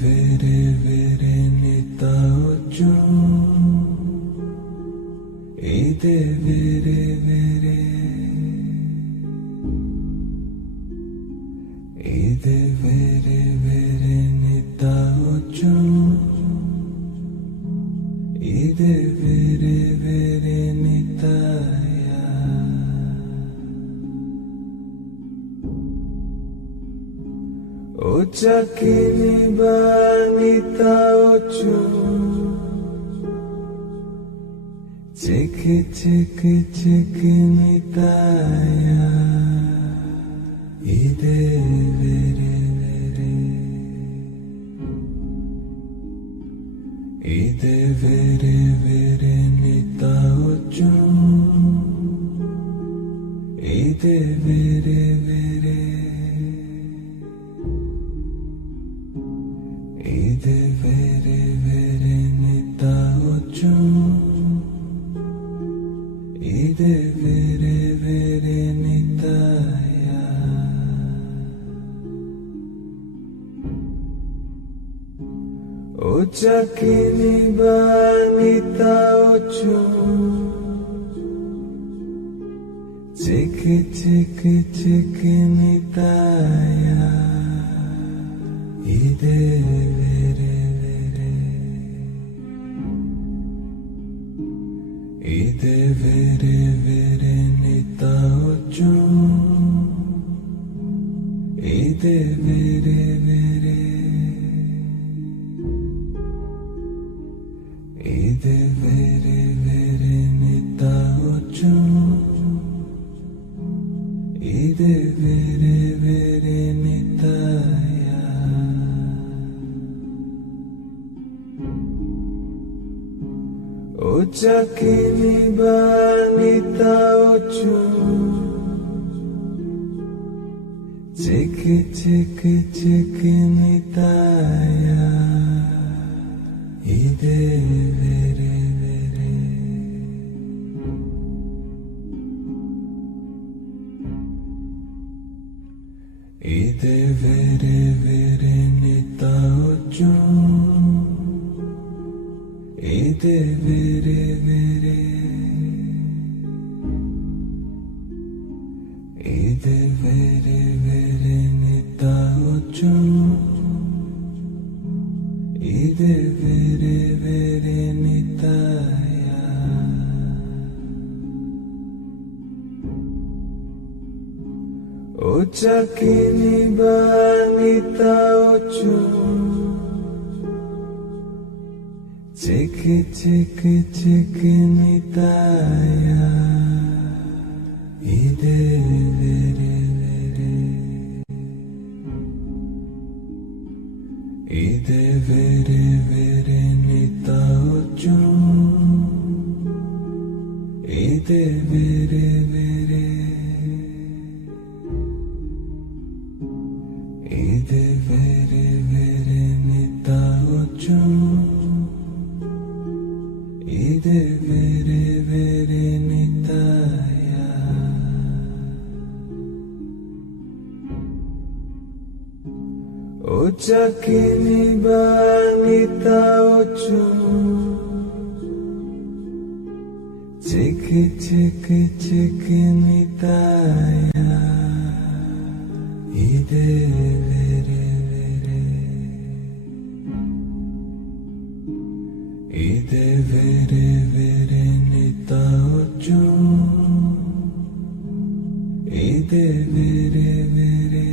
vere vere nita ocho. Ide vere vere. Ide vere vere nita ocho. Ide vere vere nitaya. Ocha kini banita ocho. Chiki chiki chiki nitaya. Ide vere vere. Ide vere vere nita ocho. Ide vere vere. Ide vere vere nita ocho. Ide vere vere nitaya. Ocha kini banita ocho. Chiki chiki chiki nitaya. Ide vere vere. Ide vere vere nita ocho. Ide vere vere. Ide vere vere nita ocho. Ide vere vere nitaya. Ocha kini banita ocho. Chiki chiki chiki nitaya. Ide vere vere. Ide vere vere nita ocho. Ide vere vere. Ide vere vere nita ocho. Ide vere vere nitaya. Ocha kini banita ocho. Chiki chiki chiki nitaya. Ide vere vere. Ide vere vere nita ocho. Ide vere vere. Ide vere vere nita ocho. Ide vere vere nitaya. Ocha kini banita ocho. Chiki chiki chiki nitaya. Ide vere vere. Ide vere vere nita ocho. Ide vere vere.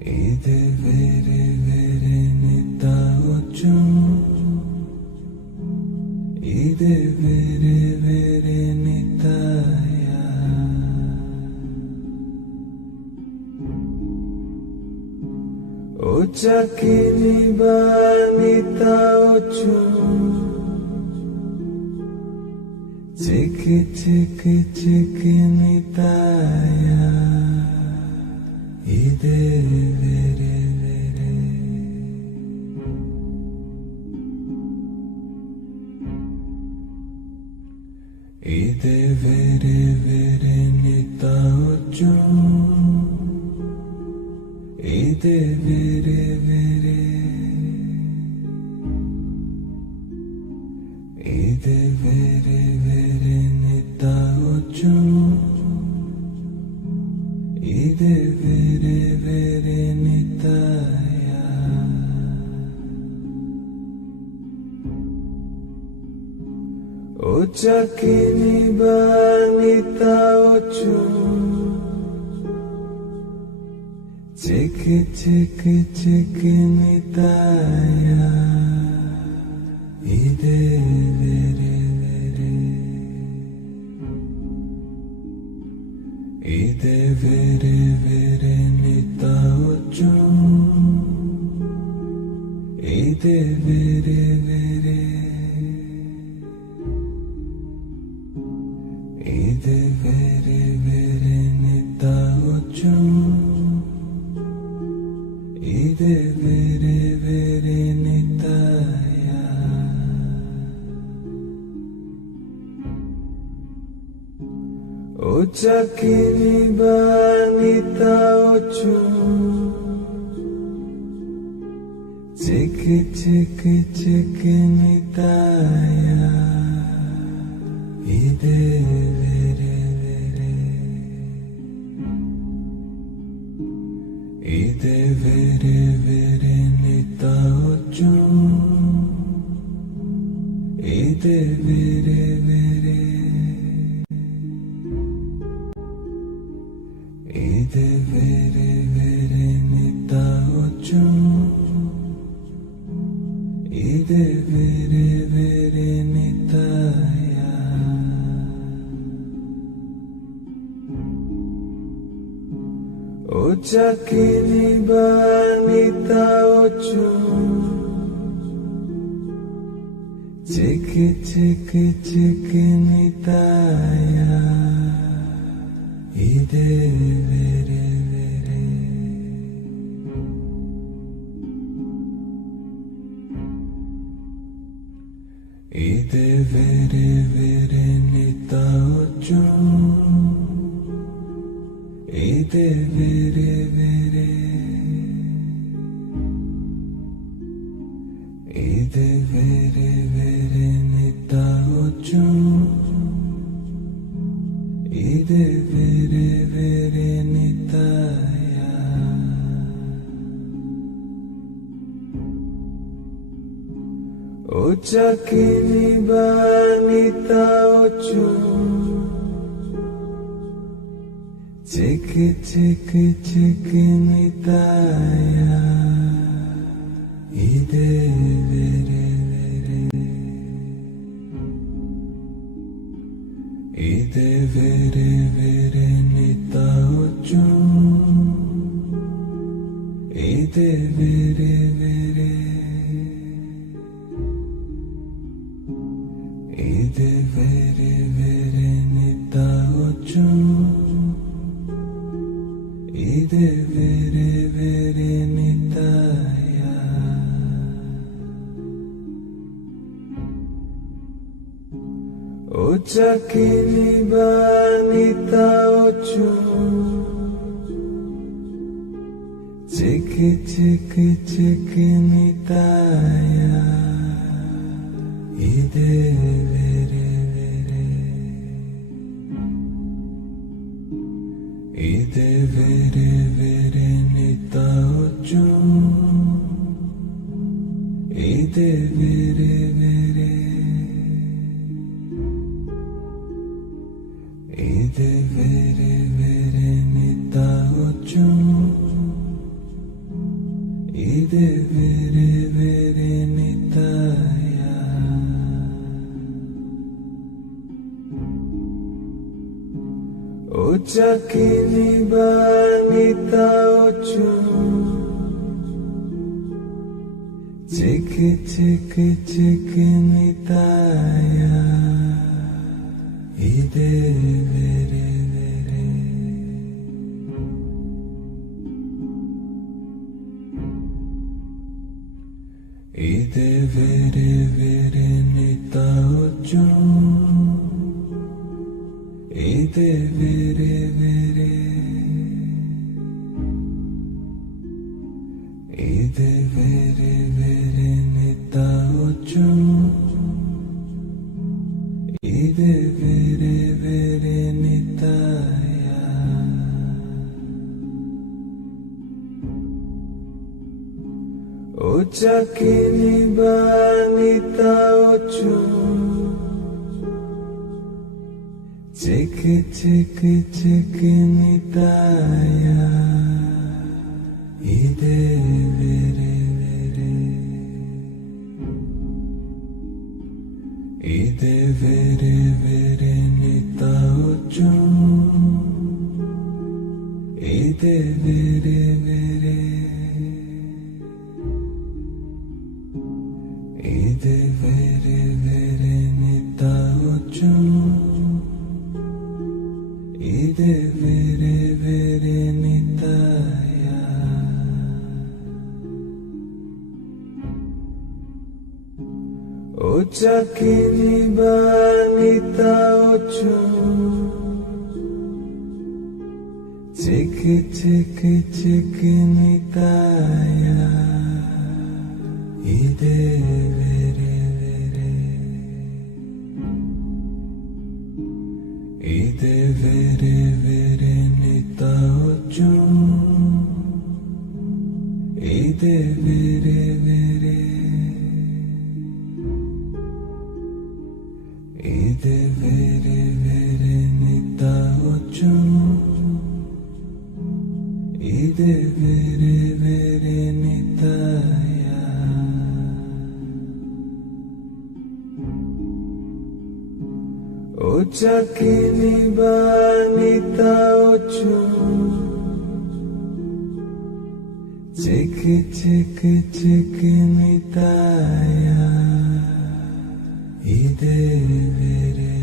Ide vere vere nita ocho. Ide vere vere nitaya. Ocha kini banita ocho. Chiki chiki chiki nitaya. Ide vere vere. Ide vere vere nita ocho. ide vere vere, ide vere vere nita ocho, ide vere vere nitaya. Ocha kini ba nita ocho, chiki chiki chiki nitaya. Ide vere vere, ide vere vere nita ocho, ide vere vere, ide vere vere nita ocho, ide vere vere nitaya. Ocha kini ba nita ocho, chiki chiki chiki nitaya. Ide vere vere, ide vere vere nita ocho, ide vere vere, ide vere vere nita ocho, ide vere vere nitaya. Ocha kini ba nita ocho, chiki chiki chiki nitaya. Ide vere vere, ide vere vere nita ocho, ide vere vere, ide vere vere nita ocho, ide vere vere nitaya. Ocha kini ba nita ocho, chiki chiki chiki nitaya. Ide vere vere, ide vere vere nita ocho, ide vere vere, ide vere vere nita ocho, ide vere vere nitaya. Ocha kini ba nita ocho, chiki chiki chiki nitaya. Ide vere vere, ide vere vere nita ocho, ide vere vere, ide vere vere nita ocho, ide vere vere nitaya. Ocha kini ba nita ocho, chiki chiki chiki nitaya. Ide vere vere, ide vere vere nita ocho, ide vere vere, ocho. Ide vere nitaya. Ocha kini banita ocho. Chiki nitaya. Ide vere. Ide vere nita ocho. Ide vere. Ide vere nita ocho. Ide vere nitaya. Ocha kini banita ocho. Chiki nitaya. Ide vere. Ide vere nita ocho. Ide vere. Ide vere nita ocho. Ide vere nitaya. Ocha kini banita ocho. Chiki nitaya. Ide vere.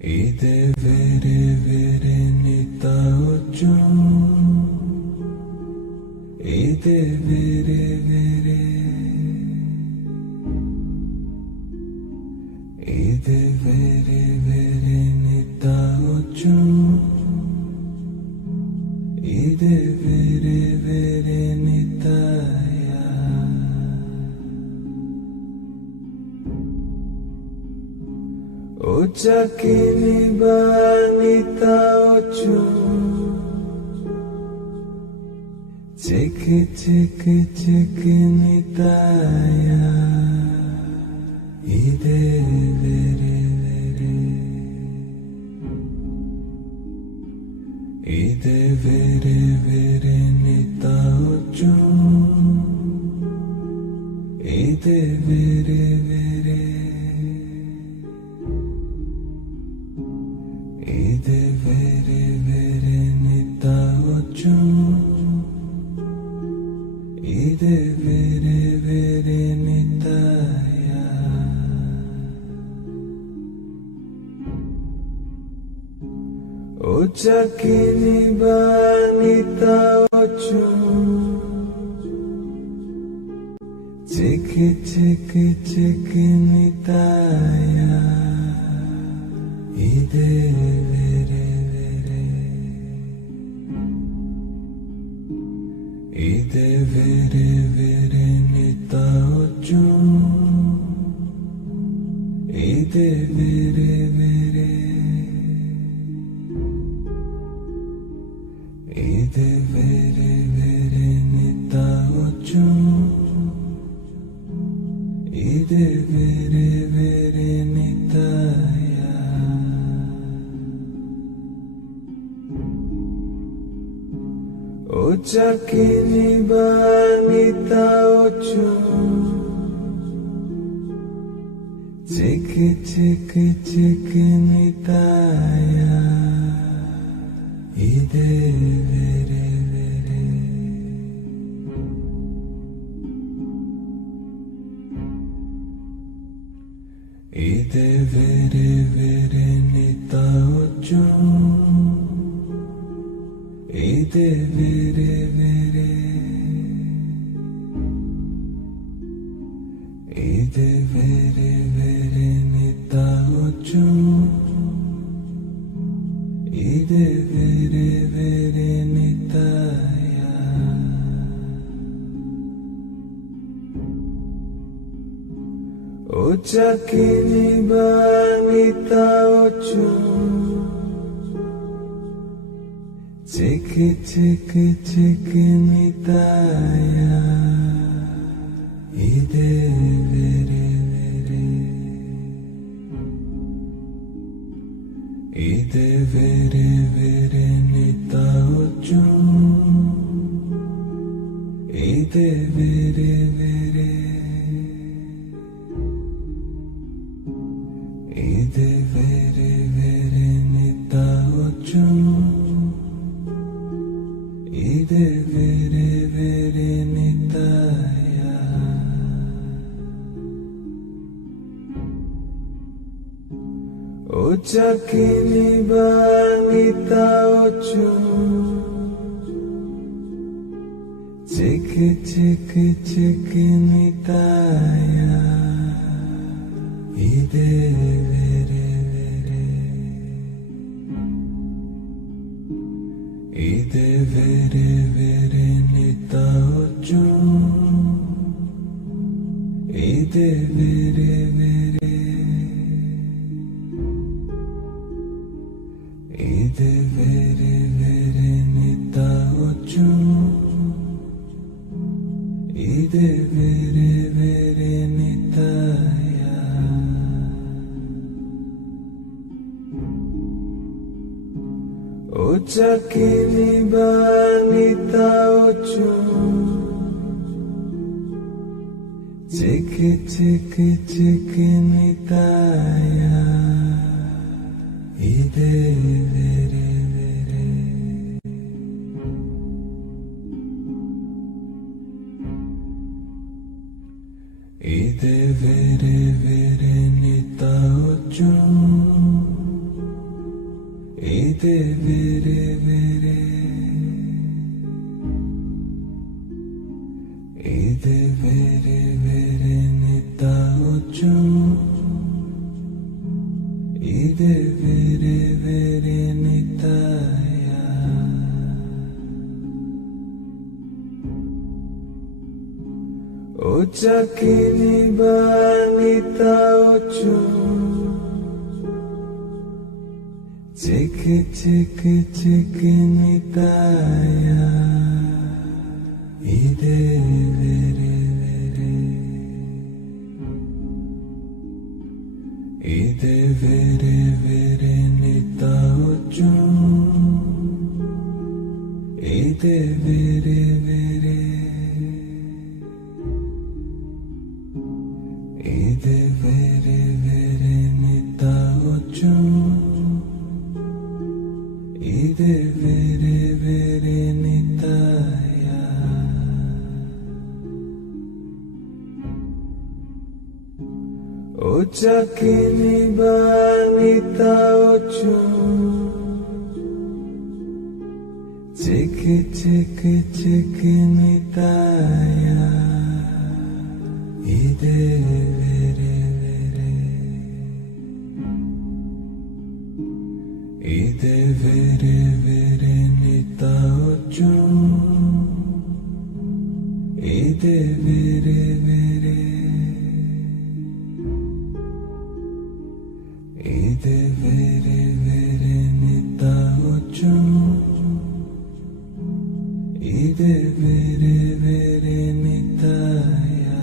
Ide vere nita ocho. Ide vere. Ide vere nita ocho. Ide vere nitaya. Ocha kini banita ocho. Chiki nitaya. Ide vere. Ide vere nita ocho. Ide vere. Ide vere nita ocho. Ide vere nitaya. Ocha kini banita ocho. Chiki nitaya. Ide vere. Ide vere nita ocho. Ide vere. Ide vere nita ocho. Ide vere nitaya. Ocha kini banita ocho. Chiki nitaya. Ide vere. Ide vere nita ocho. Ide vere. Ide vere nita ocho. Ide vere Ucakini banita ocho Chiki chiki chiki nitaya Ide vere vere Ide vere vere nita ocho Ide vere vere Ide vere vere nita ocho Ide vere vere nitaya Ucakini banita ocho Chiki chiki chiki nitaya Ide vere vere Ide vere vere nita ocho Ide vere vere Ide vere vere nita ocho Ide vere vere nitaya Ucakini banita ocho Chiki chiki chiki nitaya Ide vere vere Ide vere vere nita ocho Ide vere vere Ide vere vere nita ocho Ide vere vere nitaya Ucakini banita ocho Chiki chiki chiki nitaya Ide vere vere Ide vere vere nita ocho Ide vere vere Ide vere vere nita ocho Ide vere vere nitaya Ucakini banita ocho Chiki chiki chiki nitaya Ide vere vere Ide vere vere nita ocho Ide vere vere Ide vere vere nita ocho Ide vere vere nitaya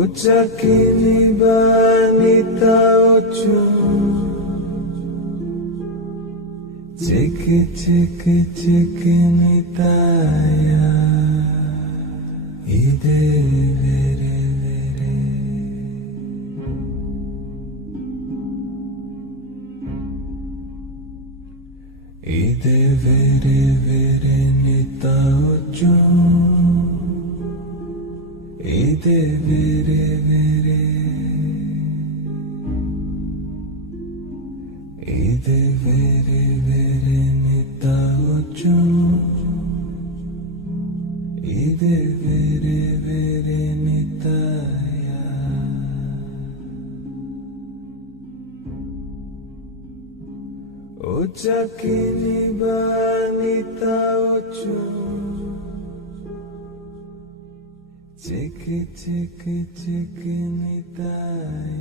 Ucakini banita ocho Chiki chiki chiki nitaya Ide vere vere Ide vere vere nita ocho Ide vere vere Ide vere vere nita ocho Ide vere vere nitaya Ucakini banita ocho चिक चिक चिक निताया